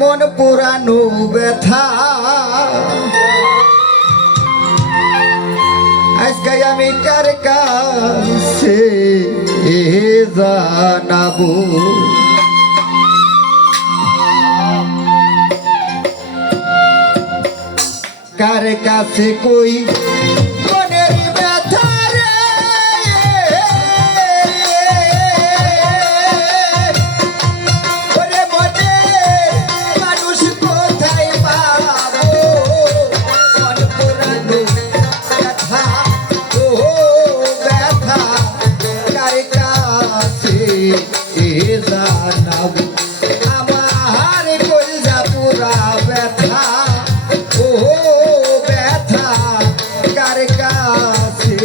মন পুরানো ব্যথা। আজকে আমি কার কাছে জানাব? কার কাছে কই জানাব আমার কলজা পুরা ব্যথা। ও ব্যথা। কার কাছে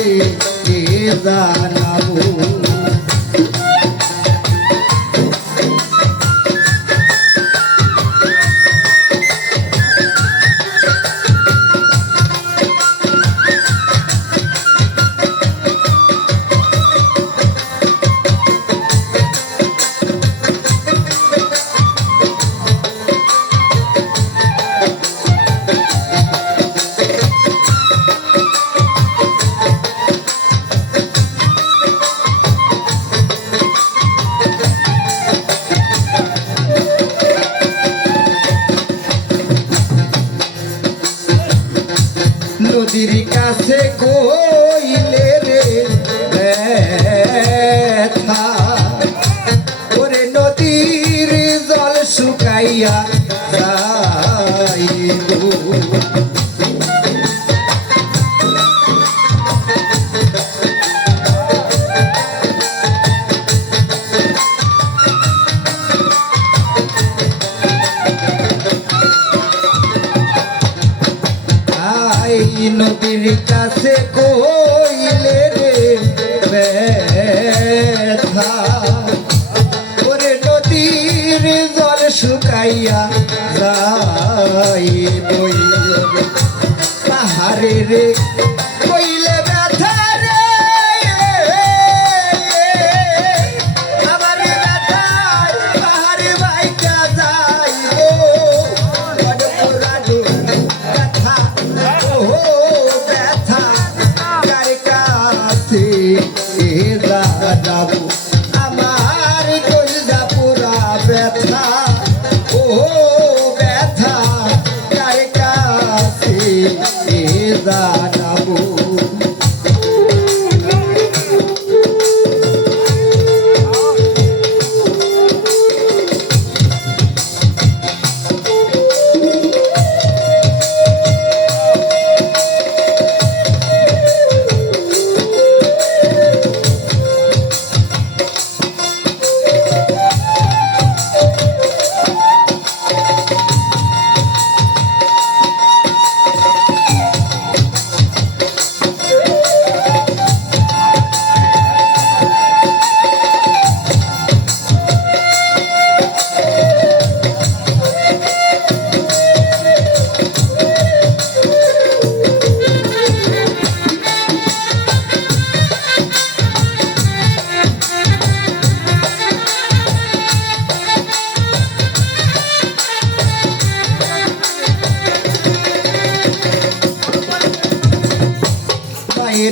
নদীর কাছে কইলে রে ব্যথা। ওরে নদীর জল শুকাইয়া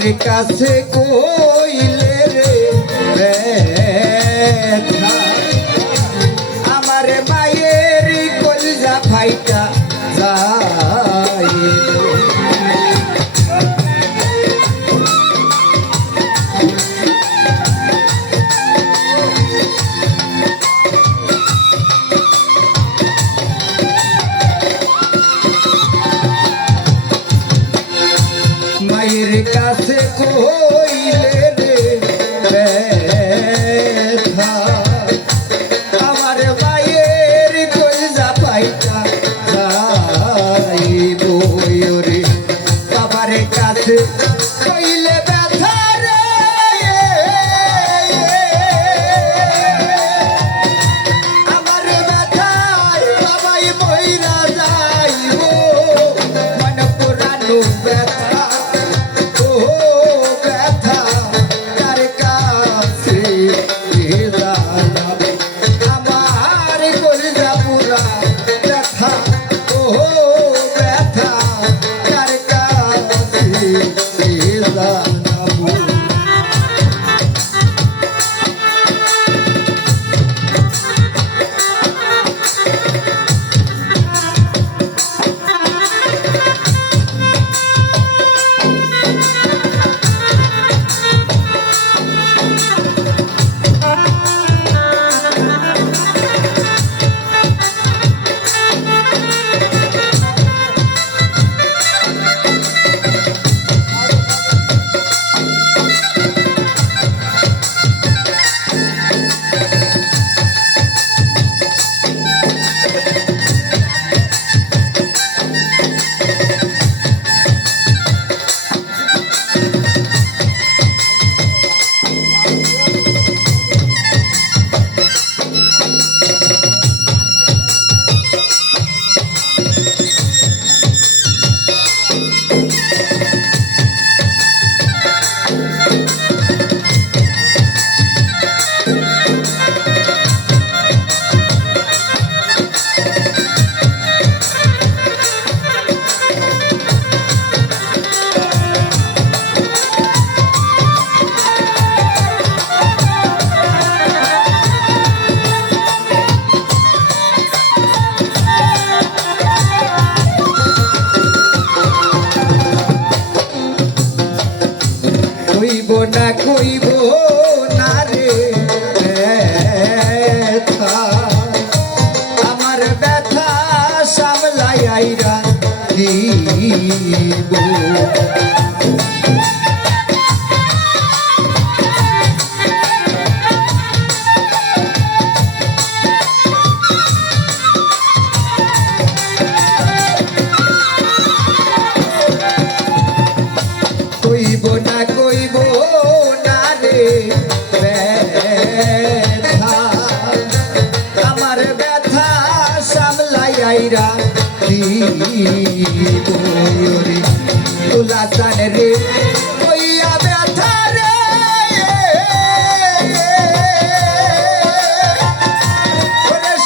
মায়ের কাছে কইলে রে আমার মায়ের কলজা ফাইটা যাই মায়ের বাবার কাছে কইলে কইব না কইব না রে আমার ব্যথা সামলাই আইরা দিব। ব্যথা, আমার ব্যথা সামলাই আইরা তুলা চান রে কইয়া ব্যথা রে।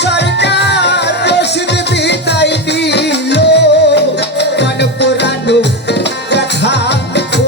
সরকার রশিদ বিদায় দিল মন পুরানো ব্যথা ও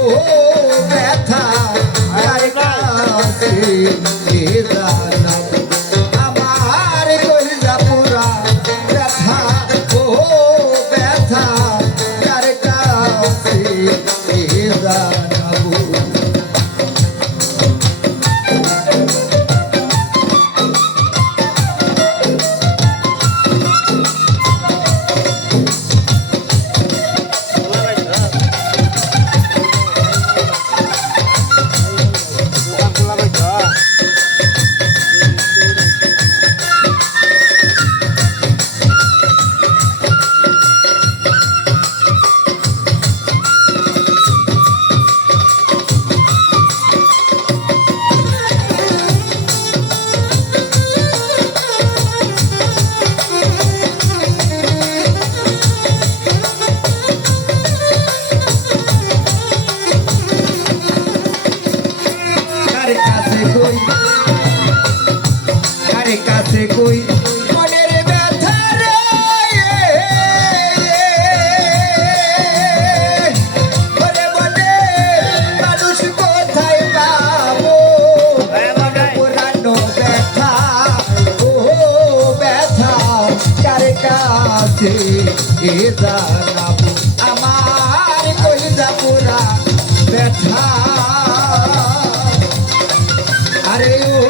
আরে ও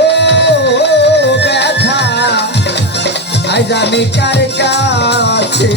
ব্যথা আজ আমি কার কাছে